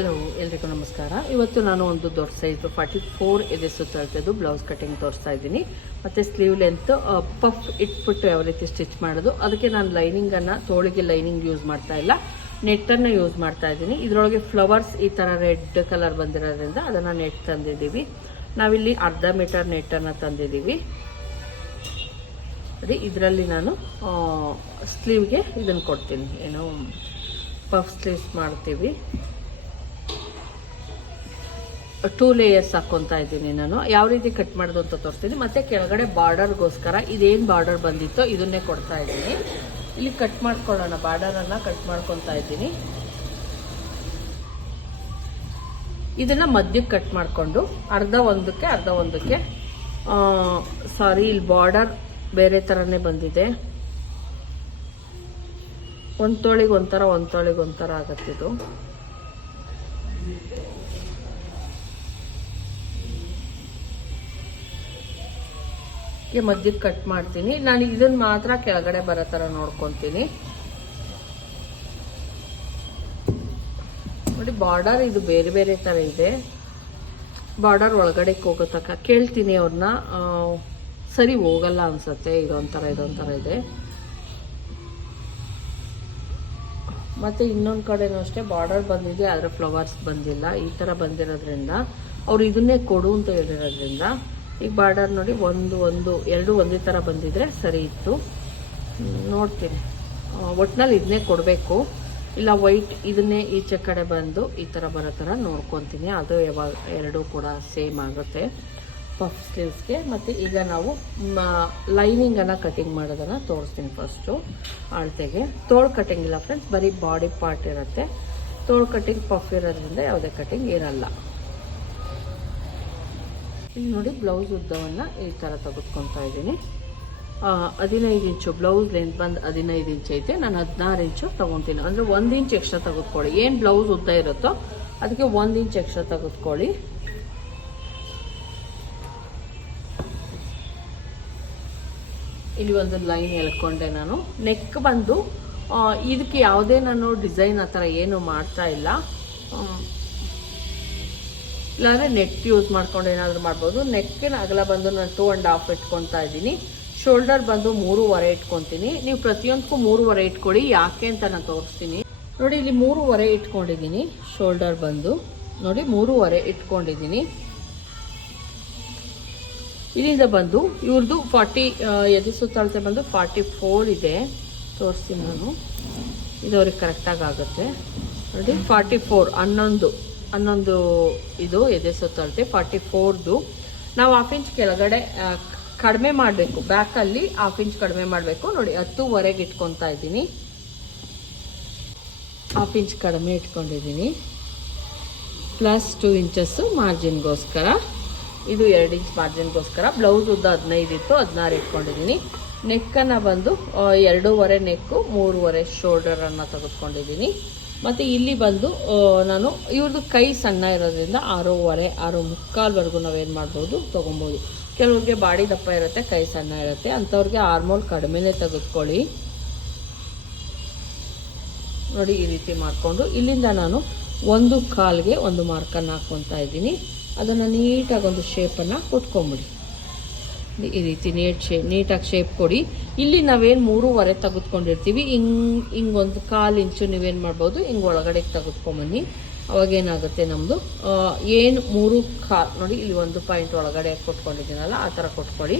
Hello ಎಲ್ರಿಗೂ ನಮಸ್ಕಾರ. ಇವತ್ತು ನಾನು ಒಂದು ದೊಡ್ಡ ಸೈಜ್ ಫಾರ್ಟಿ ಫೋರ್ ಎದೆ ಸುತ್ತಿದ್ದು ಬ್ಲೌಸ್ ಕಟಿಂಗ್ ತೋರಿಸ್ತಾ ಇದ್ದೀನಿ. ಮತ್ತು ಸ್ಲೀವ್ ಲೆಂತ್ ಪಫ್ ಇಟ್ಬಿಟ್ಟು ಯಾವ ರೀತಿ ಸ್ಟಿಚ್ ಮಾಡೋದು, ಅದಕ್ಕೆ ನಾನು ಲೈನಿಂಗನ್ನು ತೋಳಿಗೆ ಲೈನಿಂಗ್ ಯೂಸ್ ಮಾಡ್ತಾ ಇಲ್ಲ. ನೆಟ್ಟನ್ನು ಯೂಸ್ ಮಾಡ್ತಾ ಇದ್ದೀನಿ. ಇದರೊಳಗೆ ಫ್ಲವರ್ಸ್ ಈ ಥರ ರೆಡ್ ಕಲರ್ ಬಂದಿರೋದ್ರಿಂದ ಅದನ್ನು ನೆಟ್ ತಂದಿದ್ದೀವಿ. ನಾವಿಲ್ಲಿ ಅರ್ಧ ಮೀಟರ್ ನೆಟ್ಟನ್ನು ತಂದಿದ್ದೀವಿ. ಅದೇ ಇದರಲ್ಲಿ ನಾನು ಸ್ಲೀವ್ಗೆ ಇದನ್ನು ಕೊಡ್ತೀನಿ. ಏನು ಪಫ್ ಸ್ಲೀವ್ಸ್ ಮಾಡ್ತೀವಿ. ಟೂ ಲೇಯರ್ಸ್ ಹಾಕ್ಕೊತಾ ಇದ್ದೀನಿ ನಾನು. ಯಾವ ರೀತಿ ಕಟ್ ಮಾಡೋದು ಅಂತ ತೋರಿಸ್ತೀನಿ. ಮತ್ತೆ ಕೆಳಗಡೆ ಬಾರ್ಡರ್ಗೋಸ್ಕರ ಇದೇನು ಬಾರ್ಡರ್ ಬಂದಿತ್ತೋ ಇದನ್ನೇ ಕೊಡ್ತಾ ಇದ್ದೀನಿ. ಇಲ್ಲಿ ಕಟ್ ಮಾಡ್ಕೊಳ್ಳೋಣ. ಬಾರ್ಡರನ್ನು ಕಟ್ ಮಾಡ್ಕೊತಾ ಇದ್ದೀನಿ. ಇದನ್ನ ಮಧ್ಯಕ್ಕೆ ಕಟ್ ಮಾಡಿಕೊಂಡು ಅರ್ಧ ಒಂದಕ್ಕೆ ಅರ್ಧ ಒಂದಕ್ಕೆ ಸಾರಿ ಇಲ್ಲಿ ಬಾರ್ಡರ್ ಬೇರೆ ಥರನೇ ಬಂದಿದೆ. ಒಂದು ತೋಳಿಗೆ ಒಂಥರ, ಒಂದು ತೋಳಿಗೆ ಒಂಥರ ಆಗತ್ತಿದು ಮಧ್ಯಕ್ಕೆ ಕಟ್ ಮಾಡ್ತೀನಿ. ನಾನು ಇದನ್ನ ಮಾತ್ರ ಕೆಳಗಡೆ ಬರೋ ಥರ ನೋಡ್ಕೊತೀನಿ. ನೋಡಿ ಬಾರ್ಡರ್ ಇದು ಬೇರೆ ಬೇರೆ ಥರ ಇದೆ. ಬಾರ್ಡರ್ ಒಳಗಡೆ ಹೋಗೋ ತನಕ ಕೇಳ್ತೀನಿ ಅವ್ರನ್ನ ಸರಿ ಹೋಗಲ್ಲ ಅನ್ಸತ್ತೆ. ಇದೊಂಥರ ಇದೊಂಥರ ಇದೆ. ಮತ್ತೆ ಇನ್ನೊಂದು ಕಡೆನೂ ಅಷ್ಟೇ ಬಾರ್ಡರ್ ಬಂದಿದೆ, ಆದರೆ ಫ್ಲವರ್ಸ್ ಬಂದಿಲ್ಲ. ಈ ಥರ ಬಂದಿರೋದ್ರಿಂದ ಅವ್ರು ಇದನ್ನೇ ಕೊಡು ಅಂತ ಹೇಳಿರೋದ್ರಿಂದ ಈಗ ಬಾರ್ಡರ್ ನೋಡಿ, ಒಂದು ಒಂದು, ಎರಡು ಒಂದೇ ಥರ ಬಂದಿದ್ರೆ ಸರಿ ಇತ್ತು. ನೋಡ್ತೀನಿ. ಒಟ್ನಲ್ಲಿ ಇದನ್ನೇ ಕೊಡಬೇಕು. ಇಲ್ಲ, ವೈಟ್ ಇದನ್ನೇ ಈಚೆ ಕಡೆ ಬಂದು ಈ ಥರ ಬರೋ ಥರ ನೋಡ್ಕೊತೀನಿ. ಅದು ಯಾವಾಗ ಎರಡೂ ಕೂಡ ಸೇಮ್ ಆಗುತ್ತೆ ಪಫ್ ಸ್ಲೀವ್ಸ್ಗೆ. ಮತ್ತು ಈಗ ನಾವು ಲೈನಿಂಗನ್ನು ಕಟಿಂಗ್ ಮಾಡೋದನ್ನು ತೋರಿಸ್ತೀನಿ ಫಸ್ಟು ಅಳತೆಗೆ. ತೋಳು ಕಟಿಂಗ್ ಇಲ್ಲ ಫ್ರೆಂಡ್ಸ್ ಬರೀ ಬಾಡಿ ಪಾರ್ಟ್ ಇರುತ್ತೆ. ತೋಳು ಕಟಿಂಗ್ ಪಫ್ ಇರೋದ್ರಿಂದ ಯಾವುದೇ ಕಟಿಂಗ್ ಇರಲ್ಲ. ಇಲ್ಲಿ ನೋಡಿ ಬ್ಲೌಸ್ ಉದ್ದವನ್ನು ಈ ಥರ ತೆಗೆದುಕೊತಾ ಇದ್ದೀನಿ. ಹದಿನೈದು ಇಂಚು ಬ್ಲೌಸ್ ಲೆಂತ್ ಬಂದು ಹದಿನೈದು ಇಂಚ್ ಐತೆ. ನಾನು ಹದಿನಾರು ಇಂಚು ತೊಗೊತೀನಿ. ಅಂದರೆ ಒಂದು ಇಂಚ್ ಎಕ್ಸ್ಟ್ರಾ ತೆಗೆದುಕೊಳ್ಳಿ. ಏನು ಬ್ಲೌಸ್ ಉದ್ದ ಇರುತ್ತೋ ಅದಕ್ಕೆ ಒಂದು ಇಂಚ್ ಎಕ್ಸ್ಟ್ರಾ ತೆಗೆದುಕೊಳ್ಳಿ. ಇಲ್ಲಿ ಒಂದು ಲೈನ್ ಎಳ್ಕೊಂಡೆ ನಾನು. ನೆಕ್ ಬಂದು ಇದಕ್ಕೆ ಯಾವುದೇ ನಾನು ಡಿಸೈನ್ ಆ ಥರ ಏನು ಮಾಡ್ತಾ ಇಲ್ಲ. ಇಲ್ಲಾಂದರೆ ನೆಟ್ ಯೂಸ್ ಮಾಡ್ಕೊಂಡು ಏನಾದರೂ ಮಾಡ್ಬೋದು. ನೆಕ್ಕಿನ ಅಗಲ ಬಂದು ನಾನು ಟೂ ಆ್ಯಂಡ್ ಹಾಫ್ ಇಟ್ಕೊತಾ ಇದ್ದೀನಿ. ಶೋಲ್ಡರ್ ಬಂದು ಮೂರುವರೆ ಇಟ್ಕೊತೀನಿ. ನೀವು ಪ್ರತಿಯೊಂದಕ್ಕೂ ಮೂರುವರೆ ಇಟ್ಕೊಳ್ಳಿ ಯಾಕೆ ಅಂತ ನಾನು ತೋರಿಸ್ತೀನಿ. ನೋಡಿ, ಇಲ್ಲಿ ಮೂರುವರೆ ಇಟ್ಕೊಂಡಿದ್ದೀನಿ ಶೋಲ್ಡರ್ ಬಂದು. ನೋಡಿ, ಮೂರುವರೆ ಇಟ್ಕೊಂಡಿದ್ದೀನಿ. ಇಲ್ಲಿಂದ ಬಂದು ಇವ್ರದ್ದು ಫಾರ್ಟಿ ಎದು ಸುತ್ತಳತೆ ಬಂದು ಫಾರ್ಟಿ ಫೋರ್ ಇದೆ. ತೋರಿಸ್ತೀನಿ ನಾನು. ಇದು ಅವ್ರಿಗೆ ಕರೆಕ್ಟಾಗಿ ಆಗುತ್ತೆ. ನೋಡಿ ಫಾರ್ಟಿ ಫೋರ್ ಹನ್ನೊಂದು. ಹನ್ನೊಂದು ಇದು ಎದೆ ಸುತ್ತಳತೆ ಫಾರ್ಟಿ ಫೋರ್ದು ನಾವು ಹಾಫ್ ಇಂಚ್ ಕೆಳಗಡೆ ಕಡಿಮೆ ಮಾಡಬೇಕು. ಬ್ಯಾಕಲ್ಲಿ ಹಾಫ್ ಇಂಚ್ ಕಡಿಮೆ ಮಾಡಬೇಕು. ನೋಡಿ, ಹತ್ತುವರೆಗೆ ಇಟ್ಕೊತಾ ಇದ್ದೀನಿ. ಹಾಫ್ ಇಂಚ್ ಕಡಿಮೆ ಇಟ್ಕೊಂಡಿದ್ದೀನಿ. ಪ್ಲಸ್ ಟೂ ಇಂಚಸ್ಸು ಮಾರ್ಜಿನ್ಗೋಸ್ಕರ ಇದು ಎರಡು ಇಂಚ್ ಮಾರ್ಜಿನ್ಗೋಸ್ಕರ ಬ್ಲೌಸ್ ಉದ್ದ ಹದಿನೈದು ಇತ್ತು, ಹದಿನಾರು ಇಟ್ಕೊಂಡಿದ್ದೀನಿ. ನೆಕ್ಕನ್ನು ಬಂದು ಎರಡೂವರೆ ನೆಕ್ಕು ಮೂರುವರೆ ಶೋಲ್ಡರನ್ನು ತೆಗೆದುಕೊಂಡಿದ್ದೀನಿ. ಮತ್ತು ಇಲ್ಲಿ ಬಂದು ನಾನು ಇವ್ರದ್ದು ಕೈ ಸಣ್ಣ ಇರೋದ್ರಿಂದ ಆರೂವರೆ, ಆರು ಮುಕ್ಕಾಲ್ವರೆಗೂ ನಾವೇನು ಮಾಡ್ಬೋದು, ತೊಗೊಬೋದು. ಕೆಲವ್ರಿಗೆ ಬಾಡಿ ದಪ್ಪ ಇರುತ್ತೆ, ಕೈ ಸಣ್ಣ ಇರುತ್ತೆ. ಅಂಥವ್ರಿಗೆ ಆರ್ಮೋಲ್ ಕಡಿಮೆನೇ ತೆಗೆದುಕೊಳ್ಳಿ. ನೋಡಿ, ಈ ರೀತಿ ಮಾಡಿಕೊಂಡು, ಇಲ್ಲಿಂದ ನಾನು ಒಂದು ಕಾಲ್ಗೆ ಒಂದು ಮಾರ್ಕನ್ನು ಹಾಕ್ಕೊತಾ ಇದ್ದೀನಿ. ಅದನ್ನು ನೀಟಾಗಿ ಒಂದು ಶೇಪನ್ನು ಕೊಟ್ಕೊಂಬಿಡಿ ಈ ರೀತಿ ನೀಟ್ ಶೇ ನೀಟಾಗಿ ಶೇಪ್ ಕೊಡಿ. ಇಲ್ಲಿ ನಾವೇನು ಮೂರುವರೆ ತೆಗೆದುಕೊಂಡಿರ್ತೀವಿ. ಹಿಂಗೆ ಹಿಂಗೊಂದು ಕಾಲು ಇಂಚು ನೀವೇನು ಮಾಡ್ಬೋದು, ಹಿಂಗೆ ಒಳಗಡೆ ತೆಗೆದುಕೊಂಬನ್ನಿ. ಅವಾಗೇನಾಗುತ್ತೆ ನಮ್ಮದು ಏನು ಮೂರು ಕಾಲು, ನೋಡಿ ಇಲ್ಲಿ ಒಂದು ಪಾಯಿಂಟ್ ಒಳಗಡೆ ಕೊಟ್ಕೊಂಡಿದ್ದೀನಲ್ಲ, ಆ ಥರ ಕೊಟ್ಕೊಳ್ಳಿ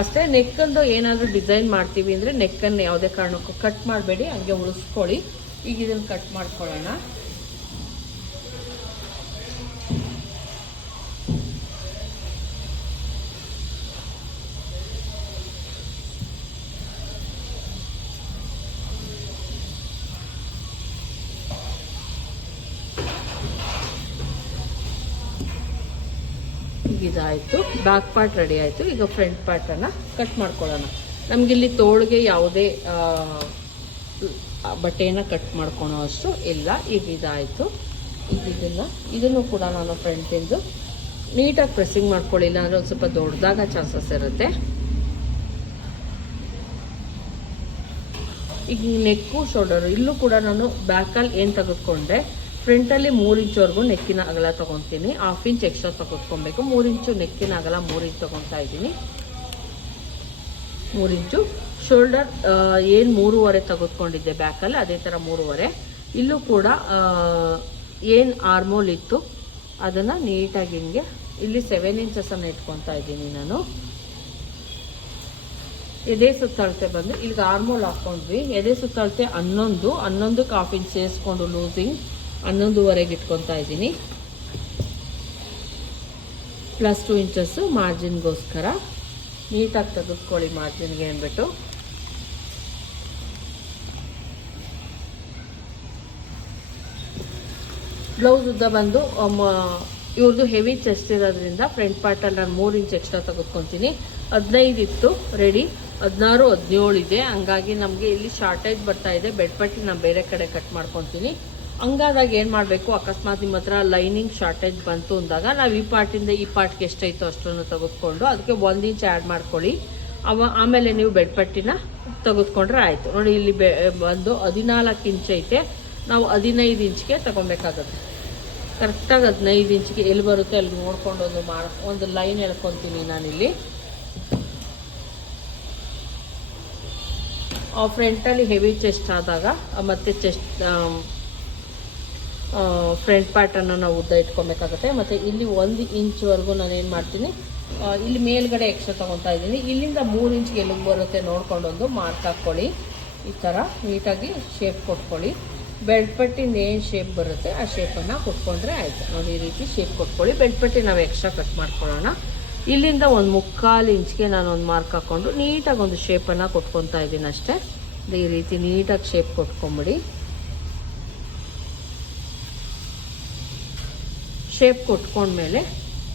ಅಷ್ಟೇ ನೆಕ್ಕಂದು ಏನಾದರೂ ಡಿಸೈನ್ ಮಾಡ್ತೀವಿ ಅಂದರೆ ನೆಕ್ಕನ್ನು ಯಾವುದೇ ಕಾರಣಕ್ಕೂ ಕಟ್ ಮಾಡಬೇಡಿ, ಹಂಗೆ ಉಳಿಸ್ಕೊಳ್ಳಿ. ಈಗ ಇದನ್ನು ಕಟ್ ಮಾಡ್ಕೊಳ್ಳೋಣ. ಇದಾಯಿತು. ಬ್ಯಾಕ್ ಪಾರ್ಟ್ ರೆಡಿ ಆಯಿತು. ಈಗ ಫ್ರಂಟ್ ಪಾರ್ಟನ್ನು ಕಟ್ ಮಾಡ್ಕೊಳ್ಳೋಣ. ನಮಗಿಲ್ಲಿ ತೋಳಿಗೆ ಯಾವುದೇ ಬಟ್ಟೆಯನ್ನು ಕಟ್ ಮಾಡ್ಕೊಳೋ ಅಷ್ಟು ಇಲ್ಲ. ಈಗ ಇದಾಯಿತು. ಇದನ್ನು ಕೂಡ ನಾನು ಫ್ರಂಟಿಂದು ನೀಟಾಗಿ ಪ್ರೆಸ್ಸಿಂಗ್ ಮಾಡ್ಕೊಳ್ಳಿಲ್ಲ ಅಂದರೆ ಒಂದು ಸ್ವಲ್ಪ ದೊಡ್ಡದಾಗ ಚಾನ್ಸಸ್ ಇರುತ್ತೆ. ಈಗ ನೆಕ್ಕು ಶೋಲ್ಡರು ಇಲ್ಲೂ ಕೂಡ ನಾನು ಬ್ಯಾಕಲ್ಲಿ ಏನು ತೆಗೆದುಕೊಂಡೆ? ಫ್ರಂಟಲ್ಲಿ ಮೂರು ಇಂಚುವರೆಗೂ ನೆಕ್ಕಿನ ಅಗಲ ತೊಗೊತೀನಿ. ಹಾಫ್ ಇಂಚ್ ಎಕ್ಸ್ಟ್ರಾ ತಗೊತ್ಕೊಬೇಕು. ಮೂರು ಇಂಚು ನೆಕ್ಕಿನ ಅಗಲ ಮೂರು ಇಂಚ್ ತೊಗೊತಾ ಇದ್ದೀನಿ. ಮೂರು ಇಂಚು ಶೋಲ್ಡರ್ ಏನು ಮೂರುವರೆ ತೆಗೆದುಕೊಂಡಿದ್ದೆ ಬ್ಯಾಕಲ್ಲಿ ಅದೇ ಥರ ಮೂರುವರೆ. ಇಲ್ಲೂ ಕೂಡ ಏನು ಆರ್ಮೋಲ್ ಇತ್ತು, ಅದನ್ನು ನೀಟಾಗಿ ಹಿಂಗೆ, ಇಲ್ಲಿ ಸೆವೆನ್ ಇಂಚಸನ್ನು ಇಟ್ಕೊತಾ ಇದ್ದೀನಿ ನಾನು. ಎದೆ ಸುತ್ತಳತೆ ಬಂದು ಈಗ ಆರ್ಮೋಲ್ ಹಾಕ್ಕೊಂಡ್ವಿ. ಎದೆ ಸುತ್ತಳತೆ ಹನ್ನೊಂದು, ಹನ್ನೊಂದಕ್ಕೆ ಹಾಫ್ ಇಂಚ್ ಸೇರಿಸ್ಕೊಂಡು ಲೂಸಿಂಗ್ ಹನ್ನೊಂದುವರೆಗೆ ಇಟ್ಕೊತಾ ಇದ್ದೀನಿ. ಪ್ಲಸ್ ಟು ಇಂಚಸ್ಸು ಮಾರ್ಜಿನ್ಗೋಸ್ಕರ ನೀಟಾಗಿ ತೆಗೆದುಕೊಳ್ಳಿ ಮಾರ್ಜಿನ್ಗೆ ಅಂದ್ಬಿಟ್ಟು. ಬ್ಲೌಸ್ ಉದ್ದ ಬಂದು ಇವ್ರದ್ದು ಹೆವಿ ಚೆಸ್ಟ್ ಇರೋದ್ರಿಂದ ಫ್ರಂಟ್ ಪಾರ್ಟಲ್ಲಿ ನಾನು ಮೂರು ಇಂಚ್ ಎಕ್ಸ್ಟ್ರಾ ತೆಗೆದುಕೊತೀನಿ. ಹದಿನೈದು ಇತ್ತು ರೆಡಿ ಹದಿನಾರು, ಹದಿನೇಳು ಇದೆ. ಹಂಗಾಗಿ ನಮಗೆ ಇಲ್ಲಿ ಶಾರ್ಟೇಜ್ ಬರ್ತಾ ಇದೆ. ಬೆಡ್ ಪಟ್ಟಿ ನಾನು ಬೇರೆ ಕಡೆ ಕಟ್ ಮಾಡ್ಕೊತೀನಿ. ಹಂಗಾದಾಗ ಏನು ಮಾಡಬೇಕು? ಅಕಸ್ಮಾತ್ ನಿಮ್ಮ ಹತ್ರ ಲೈನಿಂಗ್ ಶಾರ್ಟೇಜ್ ಬಂತು ಅಂದಾಗ ನಾವು ಈ ಪಾರ್ಟಿಂದ ಈ ಪಾರ್ಟ್ಗೆ ಎಷ್ಟೈತೋ ಅಷ್ಟನ್ನು ತೆಗೆದುಕೊಂಡು ಅದಕ್ಕೆ ಒಂದು ಇಂಚ್ ಆ್ಯಡ್ ಮಾಡ್ಕೊಳ್ಳಿ. ಅವ ಆಮೇಲೆ ನೀವು ಬೆಡ್ ಪಟ್ಟಿನ ತೆಗೆದುಕೊಂಡ್ರೆ ಆಯಿತು. ನೋಡಿ, ಇಲ್ಲಿ ಬೆ, ಬಂದು ಹದಿನಾಲ್ಕು ಇಂಚ್ ಐತೆ. ನಾವು ಹದಿನೈದು ಇಂಚ್ಗೆ ತಗೊಬೇಕಾಗುತ್ತೆ. ಕರೆಕ್ಟಾಗಿ ಹದಿನೈದು ಇಂಚ್ಗೆ ಎಲ್ಲಿ ಬರುತ್ತೆ ಅಲ್ಲಿ ನೋಡ್ಕೊಂಡು ಒಂದು ಮಾಡ, ಒಂದು ಲೈನ್ ಎಳ್ಕೊತೀನಿ ನಾನಿಲ್ಲಿ. ಫ್ರಂಟಲ್ಲಿ ಹೆವಿ ಚೆಸ್ಟ್ ಆದಾಗ ಮತ್ತು ಚೆಸ್ಟ್ ಫ್ರಂಟ್ ಪಾರ್ಟನ್ನು ನಾವು ಉದ್ದ ಇಟ್ಕೊಬೇಕಾಗುತ್ತೆ. ಮತ್ತು ಇಲ್ಲಿ ಒಂದು ಇಂಚ್ವರೆಗೂ ನಾನು ಏನು ಮಾಡ್ತೀನಿ? ಇಲ್ಲಿ ಮೇಲ್ಗಡೆ ಎಕ್ಸ್ಟ್ರಾ ತೊಗೊತಾ ಇದ್ದೀನಿ. ಇಲ್ಲಿಂದ ಮೂರು ಇಂಚ್ಗೆ ಎಲ್ಲಿಗೆ ಬರುತ್ತೆ ನೋಡ್ಕೊಂಡೊಂದು ಮಾರ್ಕ್ ಹಾಕ್ಕೊಳ್ಳಿ. ಈ ಥರ ನೀಟಾಗಿ ಶೇಪ್ ಕೊಟ್ಕೊಳ್ಳಿ. ಬೆಲ್ಟ್ ಏನು ಶೇಪ್ ಬರುತ್ತೆ ಆ ಶೇಪನ್ನು ಕೊಟ್ಕೊಂಡ್ರೆ ಆಯಿತು. ನಾವು ಈ ರೀತಿ ಶೇಪ್ ಕೊಟ್ಕೊಳ್ಳಿ. ಬೆಲ್ಟ್ ಪಟ್ಟಿ ನಾವು ಎಕ್ಸ್ಟ್ರಾ ಕಟ್ ಮಾಡ್ಕೊಳ್ಳೋಣ. ಇಲ್ಲಿಂದ ಒಂದು ಮುಕ್ಕಾಲು ಇಂಚ್ಗೆ ನಾನು ಒಂದು ಮಾರ್ಕ್ ಹಾಕ್ಕೊಂಡು ನೀಟಾಗಿ ಒಂದು ಶೇಪನ್ನು ಕೊಟ್ಕೊತಾ ಇದ್ದೀನಿ ಅಷ್ಟೇ. ಈ ರೀತಿ ನೀಟಾಗಿ ಶೇಪ್ ಕೊಟ್ಕೊಂಬಿಡಿ. ಶೇಪ್ ಕೊಟ್ಕೊಂಡ್ಮೇಲೆ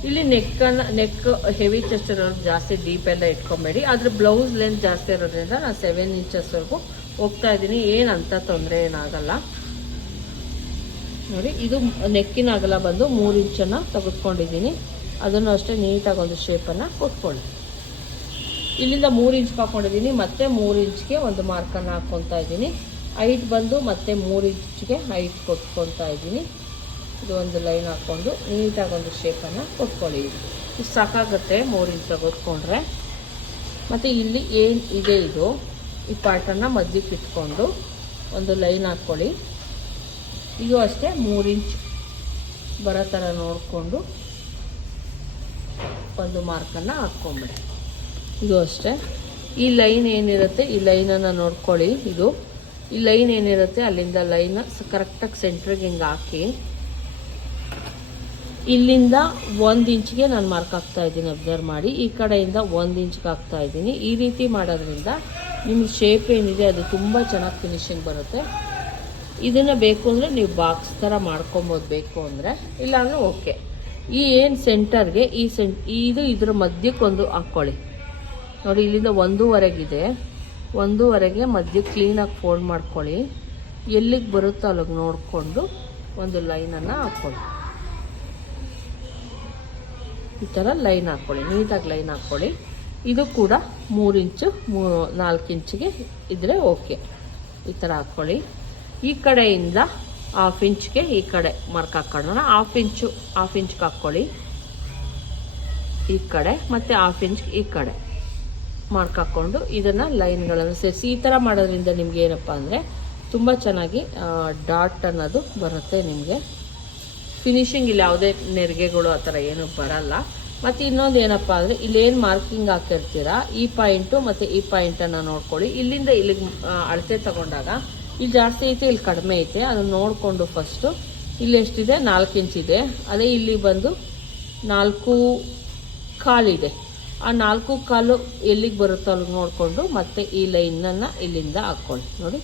ಇಲ್ಲಿ ನೆಕ್ಕನ್ನು ನೆಕ್ ಹೆವಿ ಚೆಸ್ಟ್ ಇರೋದು ಜಾಸ್ತಿ ಡೀಪ್ ಎಲ್ಲ ಇಟ್ಕೊಬೇಡಿ. ಆದರೆ ಬ್ಲೌಸ್ ಲೆಂತ್ ಜಾಸ್ತಿ ಇರೋದ್ರಿಂದ ನಾನು ಸೆವೆನ್ ಇಂಚಸ್ವರೆಗೂ ಹೋಗ್ತಾ ಇದ್ದೀನಿ. ಏನಂತ ತೊಂದರೆ ಏನಾಗಲ್ಲ. ನೋಡಿ, ಇದು ನೆಕ್ಕಿನ ಅಗಲ ಬಂದು ಮೂರು ಇಂಚನ್ನು ತೆಗೆದುಕೊಂಡಿದ್ದೀನಿ. ಅದನ್ನು ಅಷ್ಟೇ ನೀಟಾಗಿ ಒಂದು ಶೇಪನ್ನು ಕೊಟ್ಕೊಳ್ಳಿ. ಇಲ್ಲಿಂದ ಮೂರು ಇಂಚ್ ಹಾಕೊಂಡಿದ್ದೀನಿ. ಮತ್ತೆ ಮೂರು ಇಂಚ್ಗೆ ಒಂದು ಮಾರ್ಕನ್ನು ಹಾಕ್ಕೊತಾ ಇದ್ದೀನಿ. ಹೈಟ್ ಬಂದು ಮತ್ತೆ ಮೂರು ಇಂಚ್ಗೆ ಹೈಟ್ ಕೊಟ್ಕೊತಾ ಇದ್ದೀನಿ. ಇದು ಒಂದು ಲೈನ್ ಹಾಕ್ಕೊಂಡು ನೀಟಾಗಿ ಒಂದು ಶೇಪನ್ನು ಕೊಟ್ಕೊಳ್ಳಿ. ಇದು ಸಾಕಾಗುತ್ತೆ ಮೂರು ಇಂಚ ಕೊಟ್ಕೊಂಡ್ರೆ ಮತ್ತು ಇಲ್ಲಿ ಏನು ಇದೆ ಇದು? ಈ ಪಾರ್ಟನ್ನು ಮಧ್ಯಕ್ಕೆ ಇಟ್ಕೊಂಡು ಒಂದು ಲೈನ್ ಹಾಕ್ಕೊಳ್ಳಿ ಇದು ಅಷ್ಟೇ ಮೂರು ಇಂಚ್ ಬರೋ ಥರ ನೋಡಿಕೊಂಡು ಒಂದು ಮಾರ್ಕನ್ನು ಹಾಕ್ಕೊಂಬಿಡಿ ಇದು ಅಷ್ಟೇ. ಈ ಲೈನ್ ಏನಿರುತ್ತೆ ಈ ಲೈನನ್ನು ನೋಡ್ಕೊಳ್ಳಿ ಇದು. ಈ ಲೈನ್ ಏನಿರುತ್ತೆ ಅಲ್ಲಿಂದ ಲೈನ ಕರೆಕ್ಟಾಗಿ ಸೆಂಟ್ರಿಗೆ ಹಿಂಗೆ ಹಾಕಿ. ಇಲ್ಲಿಂದ ಒಂದು ಇಂಚಿಗೆ ನಾನು ಮಾರ್ಕ್ ಹಾಕ್ತಾ ಇದ್ದೀನಿ ಅಬ್ಸರ್ವ್ ಮಾಡಿ. ಈ ಕಡೆಯಿಂದ ಒಂದು ಇಂಚ್ಗೆ ಹಾಕ್ತಾ ಇದ್ದೀನಿ. ಈ ರೀತಿ ಮಾಡೋದ್ರಿಂದ ನಿಮ್ಮ ಶೇಪ್ ಏನಿದೆ, ಅದು ತುಂಬ ಚೆನ್ನಾಗಿ ಫಿನಿಶಿಂಗ್ ಬರುತ್ತೆ. ಇದನ್ನು ಬೇಕು ಅಂದರೆ ನೀವು ಬಾಕ್ಸ್ ಥರ ಮಾಡ್ಕೊಬೋದು, ಬೇಕು ಅಂದರೆ. ಇಲ್ಲಾಂದರೆ ಓಕೆ ಈ ಏನು ಸೆಂಟರ್ಗೆ ಈ ಸೆಂಟ್ ಇದು ಇದ್ರ ಮಧ್ಯಕ್ಕೊಂದು ಹಾಕ್ಕೊಳ್ಳಿ ನೋಡಿ, ಇಲ್ಲಿಂದ ಒಂದೂವರೆಗಿದೆ. ಒಂದೂವರೆಗೆ ಮಧ್ಯ ಕ್ಲೀನಾಗಿ ಫೋಲ್ಡ್ ಮಾಡ್ಕೊಳ್ಳಿ. ಎಲ್ಲಿಗೆ ಬರುತ್ತೋ ಅಲ್ಲಿಗೆ ನೋಡಿಕೊಂಡು ಒಂದು ಲೈನನ್ನು ಹಾಕ್ಕೊಳ್ಳಿ ಈ ಥರ ಲೈನ್ ಹಾಕ್ಕೊಳ್ಳಿ ನೀಟಾಗಿ ಲೈನ್ ಹಾಕ್ಕೊಳ್ಳಿ ಇದು ಕೂಡ ಮೂರು ಇಂಚು, ಮೂ, ನಾಲ್ಕು ಇಂಚಿಗೆ ಇದ್ದರೆ ಓಕೆ ಈ ಥರ ಹಾಕ್ಕೊಳ್ಳಿ ಈ ಕಡೆಯಿಂದ ಹಾಫ್ ಇಂಚ್ಗೆ ಈ ಕಡೆ ಮಾರ್ಕ್ ಹಾಕ್ಕೊಳ್ಳೋಣ ಹಾಫ್ ಇಂಚು ಹಾಫ್ ಇಂಚ್ಗೆ ಹಾಕ್ಕೊಳ್ಳಿ ಈ ಕಡೆ ಮತ್ತು ಹಾಫ್ ಇಂಚ್ ಈ ಕಡೆ ಮಾರ್ಕ್ ಹಾಕ್ಕೊಂಡು ಇದನ್ನು ಲೈನ್ಗಳನ್ನು ಸೇರಿಸಿ. ಈ ಥರ ಮಾಡೋದ್ರಿಂದ ನಿಮ್ಗೆ ಏನಪ್ಪ ಅಂದರೆ ತುಂಬ ಚೆನ್ನಾಗಿ ಡಾಟ್ ಅನ್ನೋದು ಬರುತ್ತೆ ನಿಮಗೆ. ಫಿನಿಶಿಂಗ್ ಇಲ್ಲಿ ಯಾವುದೇ ನೆರಿಗೆಗಳು ಆ ಥರ ಏನೂ ಬರಲ್ಲ. ಮತ್ತು ಇನ್ನೊಂದು ಏನಪ್ಪ ಅಂದರೆ ಇಲ್ಲೇನು ಮಾರ್ಕಿಂಗ್ ಹಾಕಿರ್ತೀರಾ? ಈ ಪಾಯಿಂಟು ಮತ್ತು ಈ ಪಾಯಿಂಟನ್ನು ನೋಡ್ಕೊಳ್ಳಿ. ಇಲ್ಲಿಂದ ಇಲ್ಲಿಗೆ ಅಳತೆ ತಗೊಂಡಾಗ ಇಲ್ಲಿ ಜಾಸ್ತಿ ಐತೆ, ಇಲ್ಲಿ ಕಡಿಮೆ ಐತೆ. ಅದನ್ನು ನೋಡಿಕೊಂಡು ಫಸ್ಟು ಇಲ್ಲಿ ಎಷ್ಟಿದೆ? ನಾಲ್ಕು ಇಂಚ್ ಇದೆ. ಅದೇ ಇಲ್ಲಿ ಬಂದು ನಾಲ್ಕು ಕಾಲಿದೆ ಆ ನಾಲ್ಕು ಕಾಲು ಎಲ್ಲಿಗೆ ಬರುತ್ತೋ ಅಲ್ಲಿಗೆ ನೋಡಿಕೊಂಡು ಮತ್ತೆ ಈ ಲೈನನ್ನು ಇಲ್ಲಿಂದ ಹಾಕ್ಕೊಳ್ಳಿ. ನೋಡಿ,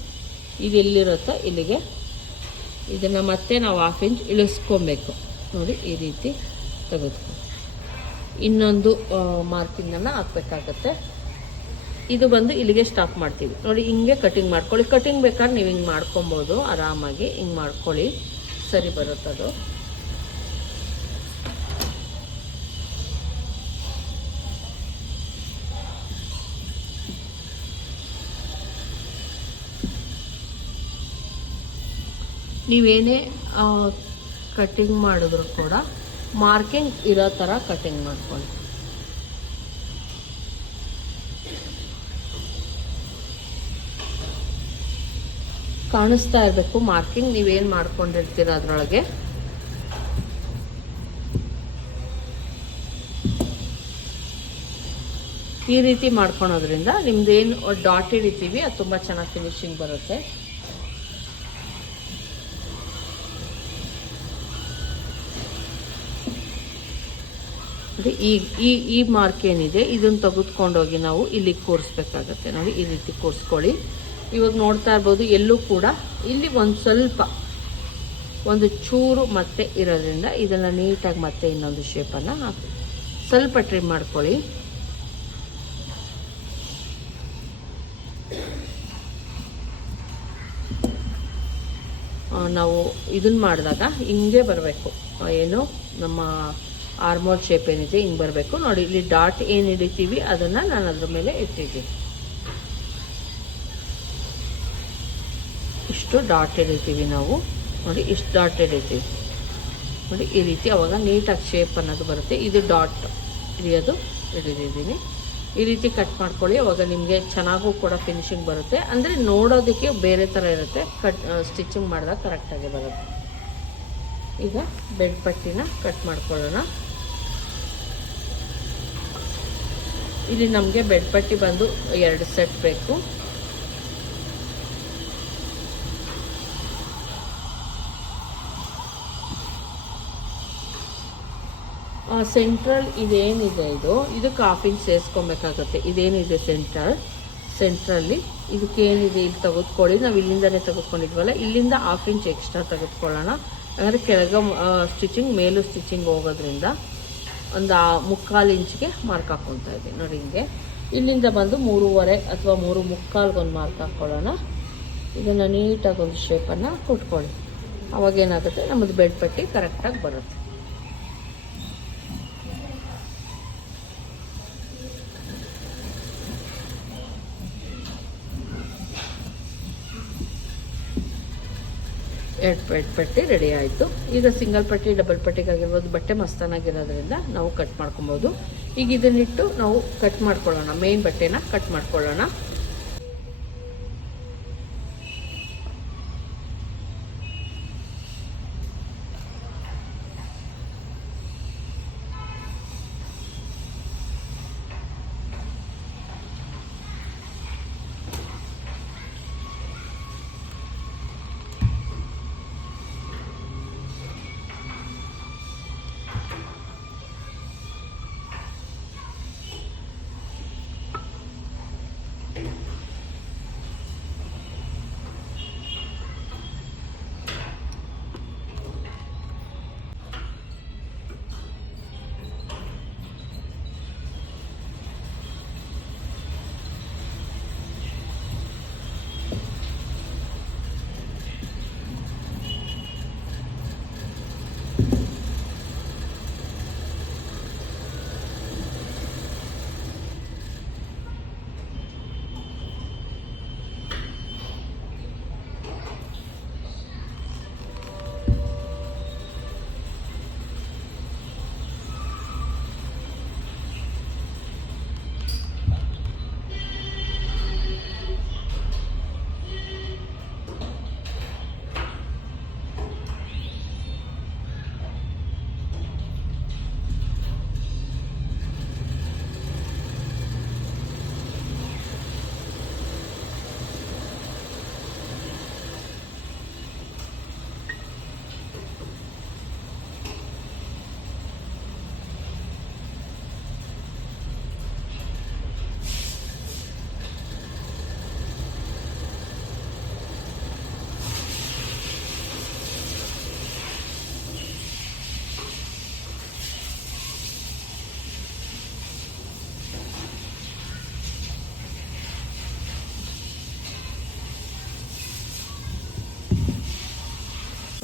ಇದು ಎಲ್ಲಿರುತ್ತೋ? ಇಲ್ಲಿಗೆ ಇದನ್ನು ಮತ್ತೆ ನಾವು ಹಾಫ್ ಇಂಚ್ ಇಳಿಸ್ಕೊಬೇಕು. ನೋಡಿ, ಈ ರೀತಿ ತೆಗೆದುಕೊ ಇನ್ನೊಂದು ಮಾರ್ಕಿಂಗನ್ನು ಹಾಕ್ಬೇಕಾಗತ್ತೆ. ಇದು ಬಂದು ಇಲ್ಲಿಗೆ ಸ್ಟಾಪ್ ಮಾಡ್ತೀವಿ. ನೋಡಿ, ಹಿಂಗೆ ಕಟಿಂಗ್ ಮಾಡ್ಕೊಳ್ಳಿ. ಕಟಿಂಗ್ ಬೇಕಾದ್ರೆ ನೀವು ಹಿಂಗೆ ಮಾಡ್ಕೊಬೋದು. ಆರಾಮಾಗಿ ಹಿಂಗೆ ಮಾಡ್ಕೊಳ್ಳಿ. ಸರಿ ಬರುತ್ತದು. ನೀವೇನೇ ಕಟ್ಟಿಂಗ್ ಮಾಡಿದ್ರು ಕೂಡ ಮಾರ್ಕಿಂಗ್ ಇರೋ ಥರ ಕಟ್ಟಿಂಗ್ ಮಾಡ್ಕೊಳ್ಳಿ. ಕಾಣಿಸ್ತಾ ಇರಬೇಕು ಮಾರ್ಕಿಂಗ್ ನೀವೇನು ಮಾಡ್ಕೊಂಡಿರ್ತೀರ ಅದರೊಳಗೆ? ಈ ರೀತಿ ಮಾಡ್ಕೊಳೋದ್ರಿಂದ ನಿಮ್ದೇನು ಡಾಟ್ ಹಿಡಿತೀವಿ ಅದು ತುಂಬ ಚೆನ್ನಾಗಿ ಫಿನಿಶಿಂಗ್ ಬರುತ್ತೆ. ನೋಡಿ ಈ ಈ ಈ ಮಾರ್ಕ್ ಏನಿದೆ, ಇದನ್ನು ತೆಗೆದುಕೊಂಡೋಗಿ ನಾವು ಇಲ್ಲಿ ಕೂರಿಸ್ಬೇಕಾಗತ್ತೆ. ನೋಡಿ, ಈ ರೀತಿ ಕೂರಿಸ್ಕೊಳ್ಳಿ. ಇವಾಗ ನೋಡ್ತಾ ಇರ್ಬೋದು, ಎಲ್ಲೂ ಕೂಡ ಇಲ್ಲಿ ಒಂದು ಸ್ವಲ್ಪ, ಒಂದು ಚೂರು ಮತ್ತೆ ಇರೋದ್ರಿಂದ ಇದನ್ನು ನೀಟಾಗಿ ಮತ್ತೆ ಇನ್ನೊಂದು ಶೇಪನ್ನು ಹಾಕಿ. ಸ್ವಲ್ಪ ಟ್ರಿಮ್ ಮಾಡ್ಕೊಳ್ಳಿ. ನಾವು ಇದನ್ನ ಮಾಡಿದಾಗ ಹಿಂಗೆ ಬರಬೇಕು. ಏನು, ನಮ್ಮ ಆರ್ಮೋಲ್ ಶೇಪ್ ಏನಿದೆ, ಹಿಂಗೆ ಬರಬೇಕು. ನೋಡಿ, ಇಲ್ಲಿ ಡಾಟ್ ಏನು ಹಿಡಿತೀವಿ, ಅದನ್ನು ನಾನು ಅದ್ರ ಮೇಲೆ ಇಟ್ಟಿದ್ದೀನಿ. ಇಷ್ಟು ಡಾಟ್ ಹಿಡಿತೀವಿ ನಾವು. ನೋಡಿ, ಇಷ್ಟು ಡಾಟ್ ಹಿಡಿತೀವಿ. ನೋಡಿ, ಈ ರೀತಿ ಅವಾಗ ನೀಟಾಗಿ ಶೇಪ್ ಅನ್ನೋದು ಬರುತ್ತೆ. ಇದು ಡಾಟ್ ಹಿಡಿಯೋದು ಹಿಡಿದಿದ್ದೀನಿ. ಈ ರೀತಿ ಕಟ್ ಮಾಡ್ಕೊಳ್ಳಿ. ಅವಾಗ ನಿಮಗೆ ಚೆನ್ನಾಗೂ ಕೂಡ ಫಿನಿಶಿಂಗ್ ಬರುತ್ತೆ. ಅಂದರೆ ನೋಡೋದಕ್ಕೆ ಬೇರೆ ಥರ ಇರುತ್ತೆ. ಕಟ್ ಸ್ಟಿಚಿಂಗ್ ಮಾಡಿದಾಗ ಕರೆಕ್ಟಾಗಿ ಬರುತ್ತೆ. ಈಗ ಬೆಡ್ ಪಟ್ಟಿನ ಕಟ್ ಮಾಡ್ಕೊಳ್ಳೋಣ. ಇಲ್ಲಿ ನಮಗೆ ಬೆಡ್ ಪಟ್ಟಿ ಬಂದು ಎರಡು ಸೆಟ್ ಬೇಕು. ಸೆಂಟ್ರಲ್ ಇದೇನಿದೆ ಇದು? ಹಾಫ್ ಇಂಚ್ ಸೇರಿಸ್ಕೊಬೇಕಾಗತ್ತೆ. ಇದೇನಿದೆ ಸೆಂಟ್ರಲ್ ಸೆಂಟ್ರಲ್ಲಿ ಇದಕ್ಕೇನಿದೆ ಇಲ್ಲಿ ತೆಗೆದುಕೊಳ್ಳಿ. ನಾವು ಇಲ್ಲಿಂದಲೇ ತೆಗೆದುಕೊಂಡಿದ್ವಲ್ಲ, ಇಲ್ಲಿಂದ ಹಾಫ್ ಇಂಚ್ ಎಕ್ಸ್ಟ್ರಾ ತೆಗೆದುಕೊಳ್ಳೋಣ. ಅಂದರೆ ಕೆಳಗೆ ಸ್ಟಿಚಿಂಗ್ ಮೇಲೂ ಸ್ಟಿಚಿಂಗ್ ಹೋಗೋದ್ರಿಂದ ಒಂದು ಮುಕ್ಕಾಲು ಇಂಚಿಗೆ ಮಾರ್ಕ್ ಹಾಕ್ಕೊತಾ ಇದ್ದೀನಿ ನೋಡಿ ಹಿಂಗೆ. ಇಲ್ಲಿಂದ ಬಂದು ಮೂರುವರೆ ಅಥವಾ ಮೂರು ಮುಕ್ಕಾಲ್ಗೊಂದು ಮಾರ್ಕ್ ಹಾಕ್ಕೊಳ್ಳೋಣ ಇದನ್ನು ನೀಟಾಗಿ ಒಂದು ಶೇಪನ್ನು ಕೊಟ್ಕೊಳ್ಳಿ ಅವಾಗೇನಾಗುತ್ತೆ ನಮ್ಮದು ಬೆಡ್ ಪಟ್ಟಿ ಕರೆಕ್ಟಾಗಿ ಬರುತ್ತೆ. ಎರಡು ಎರಡು ಪಟ್ಟಿ ರೆಡಿ ಆಯಿತು. ಈಗ ಸಿಂಗಲ್ ಪಟ್ಟಿ ಡಬಲ್ ಪಟ್ಟಿಗಾಗಿರ್ಬೋದು ಬಟ್ಟೆ ಮಸ್ತಾನಾಗಿರೋದ್ರಿಂದ ನಾವು ಕಟ್ ಮಾಡ್ಕೊಬೋದು. ಈಗ ಇದನ್ನಿಟ್ಟು ನಾವು ಕಟ್ ಮಾಡ್ಕೊಳ್ಳೋಣ ಮೇನ್ ಬಟ್ಟೆನ ಕಟ್ ಮಾಡ್ಕೊಳ್ಳೋಣ.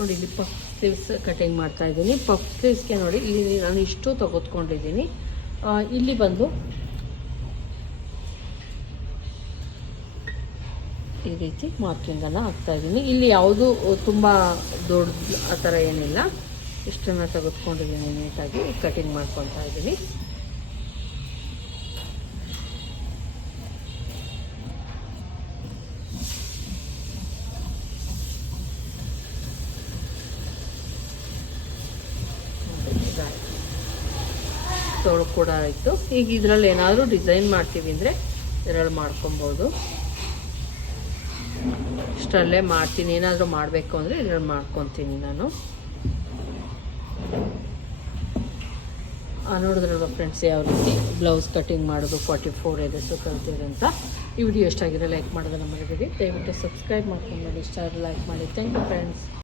ನೋಡಿ ಇಲ್ಲಿ ಪಫ್ ಸ್ಲೀವ್ಸ್ ಕಟಿಂಗ್ ಮಾಡ್ತಾ ಇದ್ದೀನಿ. ಪಫ್ ಸ್ಲೀವ್ಸ್ಗೆ ನೋಡಿ ಇಲ್ಲಿ ನಾನು ಇಷ್ಟು ತೆಗೆದುಕೊಂಡಿದ್ದೀನಿ ಇಲ್ಲಿ ಬಂದು ಈ ರೀತಿ ಮಾರ್ಕಿಂಗನ್ನು ಹಾಕ್ತಾಯಿದ್ದೀನಿ ಇಲ್ಲಿ ಯಾವುದು ತುಂಬ ದೊಡ್ಡ ಆ ಥರ ಏನಿಲ್ಲ. ಇಷ್ಟನ್ನು ತೆಗೆದುಕೊಂಡಿದ್ದೀನಿ ನೀಟಾಗಿ ಕಟಿಂಗ್ ಮಾಡ್ಕೊತಾ ಇದ್ದೀನಿ. ತೋಳು ಕೂಡ ಆಯಿತು. ಈಗ ಇದರಲ್ಲಿ ಏನಾದರೂ ಡಿಸೈನ್ ಮಾಡ್ತೀವಿ ಅಂದರೆ ಇದರಲ್ಲಿ ಮಾಡ್ಕೊಬೋದು. ಇಷ್ಟರಲ್ಲೇ ಮಾಡ್ತೀನಿ. ಏನಾದರೂ ಮಾಡಬೇಕು ಅಂದರೆ ಇದರಲ್ಲಿ ಮಾಡ್ಕೊತೀನಿ ನಾನು. ನೋಡಿದ್ರಲ್ವ ಫ್ರೆಂಡ್ಸ್ ಯಾವ ರೀತಿ ಬ್ಲೌಸ್ ಕಟಿಂಗ್ ಮಾಡೋದು ಫಾರ್ಟಿ ಫೋರ್ ಎದೆಸು ಕಲ್ತೀರಿ ಅಂತ. ಈ ವಿಡಿಯೋ ಎಷ್ಟಾಗಿದೆ ಲೈಕ್ ಮಾಡೋದನ್ನು ಮರಿಬೇಡಿ. ದಯವಿಟ್ಟು ಸಬ್ಸ್ಕ್ರೈಬ್ ಮಾಡ್ಕೊಂಡು ನೋಡಿ. ಇಷ್ಟ ಲೈಕ್ ಮಾಡಿ. Thank you friends